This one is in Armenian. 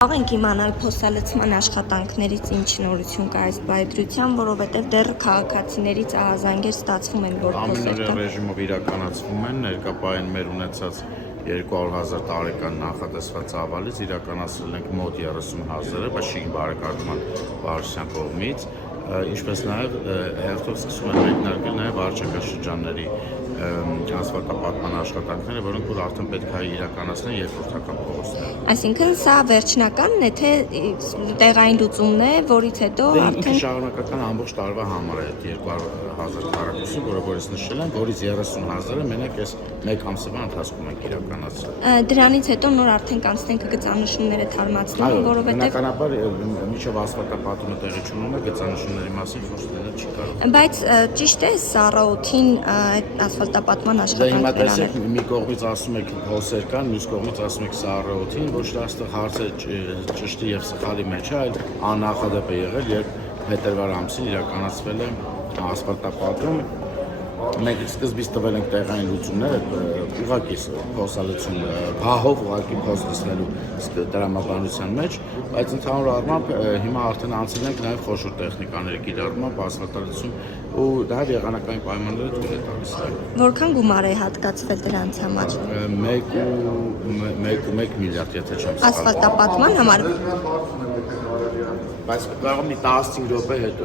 Կարող ենք իմանալ փոխսալցման աշխատանքներից ինչ նորություն կա այս բայդրության, որովհետև դեռ քաղաքացիներից ահազանգեր ստացվում են, որ Ամենօրյա ռեժիմով իրականացվում են, ներկայապահին մեր ունեցած 200,000 տարեկան նախատեսված ծավալից իրականացրել ենք մոտ 30,000-ը, բայց չի բարեկարգման վարչության կողմից, ինչպես նաև հերթով սկսում են մեկնարկել նաև վարչակարգ ասֆալտապատման աշխատանքները, որոնք որ արդեն պետք է իրականացնեն երկրորդական փողոցներում։ Այսինքն սա վերջնականն է, թե տեղային լուծումն է, որից հետո արդեն շարունակական ամբողջ տարվա համար է 200,000 քառակուսի, որը որից նշել են, որից 30,000-ը մենակ այս մեկ ամսվա ընթացքում ենք իրականացրել։ Դրանից հետո նոր արդեն կանցնենք գծանշումները թարմացնելու, որովհետև բնականաբար միջով ասֆալտապատումը տեղի չունենա, գծանշումների մասին խոսելը չի կարող։ Բայց ճիշտ է սառաօթին ասֆալտապատման աշխատանքներ անել։ Մի կողմից ասում եք հոսեր կան, մյուս կողմից ասում եք սառաօթին, ոչ թե այստեղ հարցը ճշտի եւ սխալի մեջ է, այլ աննախադեպ է եղել, երբ փետրվար ամսին իրականացվել է ասֆալտապատում։ Մենք սկզբից տվել ենք տեղային լուծումներ, ուղղակի փոխսալցում հահով ուղղակի փոս լցնելու դրամաբանության մեջ, բայց ընդհանուր առմամբ հիմա արդեն անցել ենք նաև խոշոր տեխնիկաների կիրառմամբ ասֆալտացում ու դա եղանակային պայմանները թույլ է տալիս։ Որքան գումար է հատկացվել դրանց համար։ 1 միլիարդ, եթե չեմ սխալվում։ Ասֆալտապատման համար։ Բայց կարող մի 15 րոպե հետո